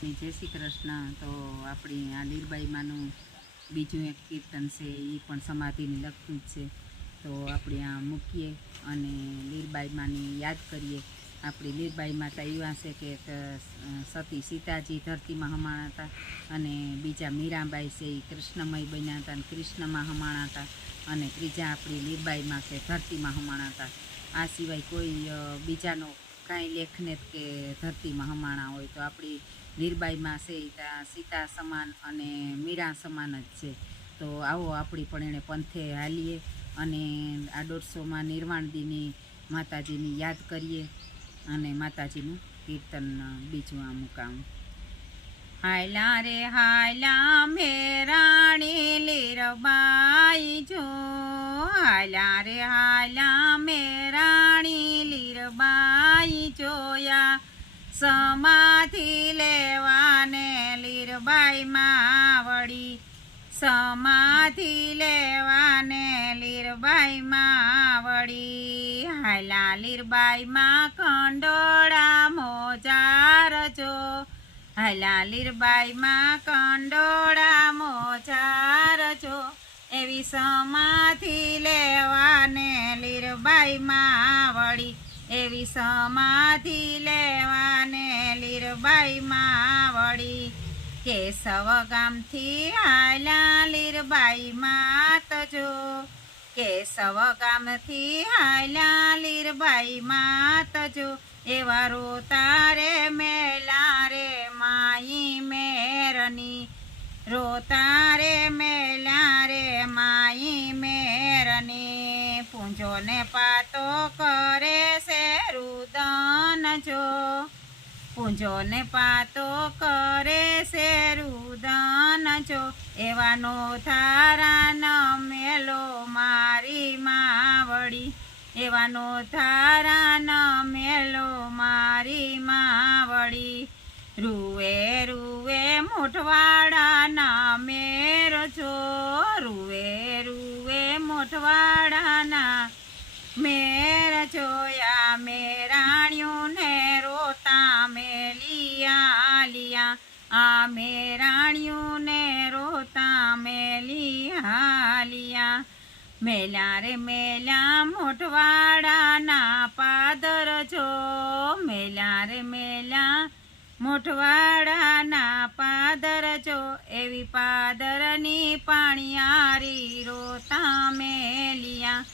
જય શ્રી કૃષ્ણ. તો આપણી આ લીરબાઈમાંનું બીજું એક કીર્તન છે, એ પણ સમાધિને લગતું જ છે. તો આપણે આ મૂકીએ અને લીરબાઈમાંની યાદ કરીએ. આપણી લીરબાઈ માતા એવા છે કે એક સતી સીતાજી ધરતીમાં હમાણા હતા, અને બીજા મીરાબાઈ છે એ કૃષ્ણમય બન્યા હતા અને કૃષ્ણમાં હમાણા હતા, અને ત્રીજા આપણી લીરબાઈમાં છે ધરતીમાં હમાણા હતા. આ સિવાય કોઈ બીજાનો કાંઈ લેખને કે ધરતીમાં હમાણા હોય તો આપણી લીરબાઈમાં છે સીતા સમાન અને મીરા સમાન જ છે. તો આવો આપણી પણ એણે પંથે હાલીએ અને આ 150માં નિર્વાણ દીની માતાજીની યાદ કરીએ અને માતાજીનું કીર્તન બીજું આ મુકામ. હાયલા રે હાયલા મેરાણી લીરબાઈ જો, હાયલા રે હાયલા મેરાણી લીરબાઈ જોયા, સમાધિ લેવાને લીરબાઈમાં વળી, સમાધિ લેવાને લીરબાઈમાં વળી. હાયલા લીરબાઈમાં કંડોળા મોજાર જો, હાયલા લીરબાઈમાં કંડોળા મોજાર જો, એવી સમાધિ લેવાને લીરબાઈમાં વળી, એવી સમાધિ લેવાને લીરબાઈમાં વળી. કેશવ ગામથી હાયલા લીરબાઈ માત જો, કેશવ ગામથી હાયલા લીરબાઈ માત જો, એવા રોતા રે મેલા રે માઈ મેરની, રોતા રે મેલા રે માઈ મેરની. પૂંજો ને પાતો કરે છે રુદન જો, પૂંજો ને પાતો કરે છે રુદન જો, એવાનો ધારાન મેલો મારી માવડી, એવાનો ધારાન મેલો મારી માવડી. રૂવે રૂવે મોઠવાડાના મેર જો, રૂવે રૂવે મોઠવાડાના મેર જોયા, મેરાણ્યુંને રોતા મેલિયા લિયા, આ મેરાણ્યુંને રોતા મેલિયા લિયા. મેલા રે મેલા મોઠવાડાના પાદર જો, મેલા રે મેલા મોઠવાડાના પાદર જો, એવી પાદરની પાણિયારી રોતા મેલિયા,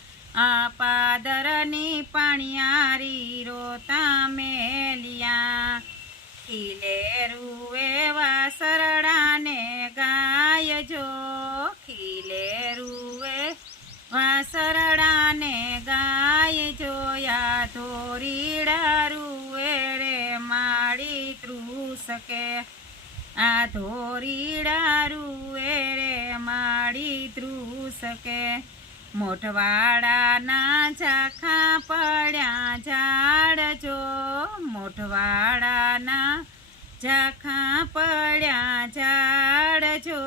આ પાદરની પાણિયારી રોતા મેલિયા. ખીલે રૂવે વાસરડાને ગાય જો, ખીલે રૂવે વાસરડાને ગાય જોયા, ધોરીડા રૂવે રે માડી ત્રુસકે, આ ધોરીડા રૂવે રે માડી ત્રુસકે. મોઠવાડાના ઝાખા પડ્યા ઝાડ જો, મોઠવાડાના ઝાખા પડ્યા ઝાડ જો,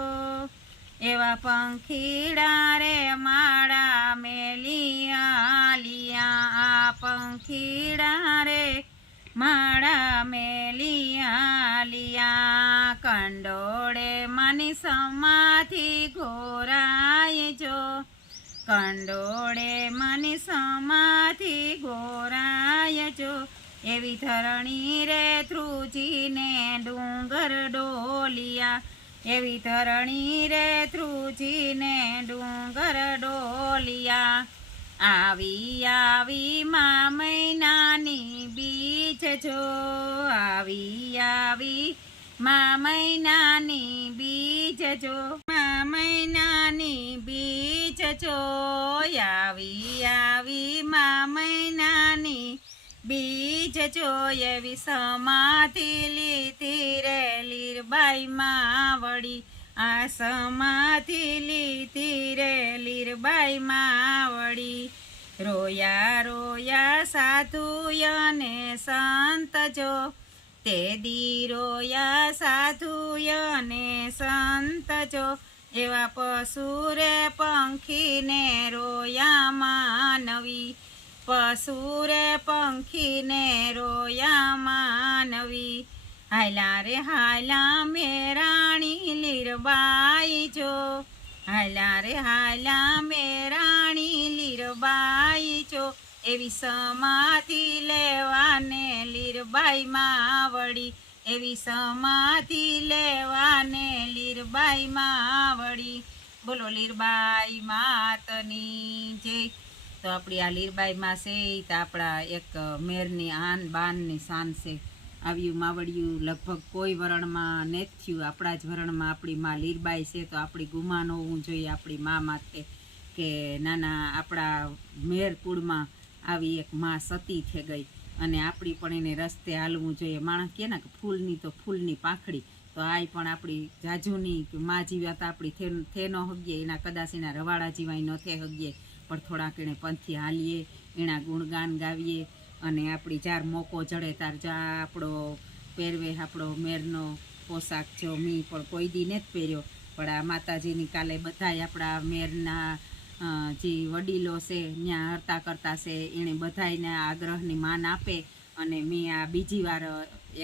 એવા પંખીડા રે માળા મેલિયા લિયા, આ પંખીડા રે માળા મેલિયા લિયા. કંડોળે માની સમાધિ ઘોરાય જો, કંડોળે માની સમાધિ ઘોરાય જો, એવી ધરણી રે ધ્રુજીને ડુંગર ડોલિયા, એવી ધરણી રે ધ્રુજીને ડુંગર ડોલિયા. આવી આવી મા મૈનાની બીજ જો, આવી આવી મા મૈનાની બીજ જો, મા મૈનાની બીજ જો, આવી આવી મા મૈનાની બીજ જો, એવી સમાધિ લીધી રે લીરબાઈમાં વળી, આ સમાધિ લીધી રે લીરબાઈમાં વળી. રોયા રોયા સાધુયને સંત જો, તે દી રોયા સાધુયને સંત જો, એવા પશુ રે પંખીને રોયા માનવી, પશુ રે પંખીને રોયા માનવી. હાલા રે હાલા મેરાણી લીરબાઈ જો, હાલા રે હાલા મેરાણી લીરબાઈ જો, એવી સમાધિ લેવાને લીરબાઈમાં વળી, એવી સમાધિ લેવાને લીરબાઈમાં વળી. બોલો લીરબાઈ માતની જય. તો આપણી આ લીરબાઈમાં છે એ તો આપણા એક મેરની આન બાનની શાન છે. આવ્યું માવડિયું લગભગ કોઈ વરણમાં નથી થયું, આપણા જ વરણમાં આપણી માં લીરબાઈ છે. તો આપણી ગુમા ન હોવું જોઈએ આપણી મા માથે કે નાના આપણા મેરકુળમાં આવી એક માં સતી થઈ ગઈ અને આપણી પણ એને રસ્તે હાલવું જોઈએ. માણસ કહે ને કે ફૂલની તો ફૂલની પાંખડી, તો આ પણ આપણી જાજુની કે માં જીવ્યા તો આપણી થે ન હગીએ, એના કદાચ એના રવાડા જીવાય ન થે હગીએ, પણ થોડાક એને પંથી હાલીએ, એના ગુણગાન ગાવીએ અને આપણી જાર મોકો જડે તાર જા આપણો પહેરવે આપણો મેરનો પોશાક જો મી પણ કોઈ દી નથી પહેર્યો, પણ આ માતાજીની કાલે બધાય આપણા મેરના જે વડીલો છે ત્યાં હરતા કરતા છે એણે બધાયને આગ્રહની માન આપે અને મેં આ બીજી વાર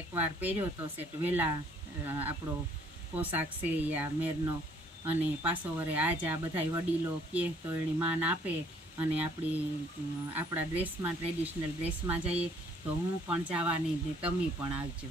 એકવાર પહેર્યો તો સેટ વહેલા આપણો પોશાક છે એ આ મેરનો, અને પાછો વરે આજ આ બધાય વડીલો કહે તો એની માન આપે અને આપણા ડ્રેસમાં ટ્રેડિશનલ ડ્રેસમાં જઈએ. તો હું પણ જવાની ને તમે પણ આવજો.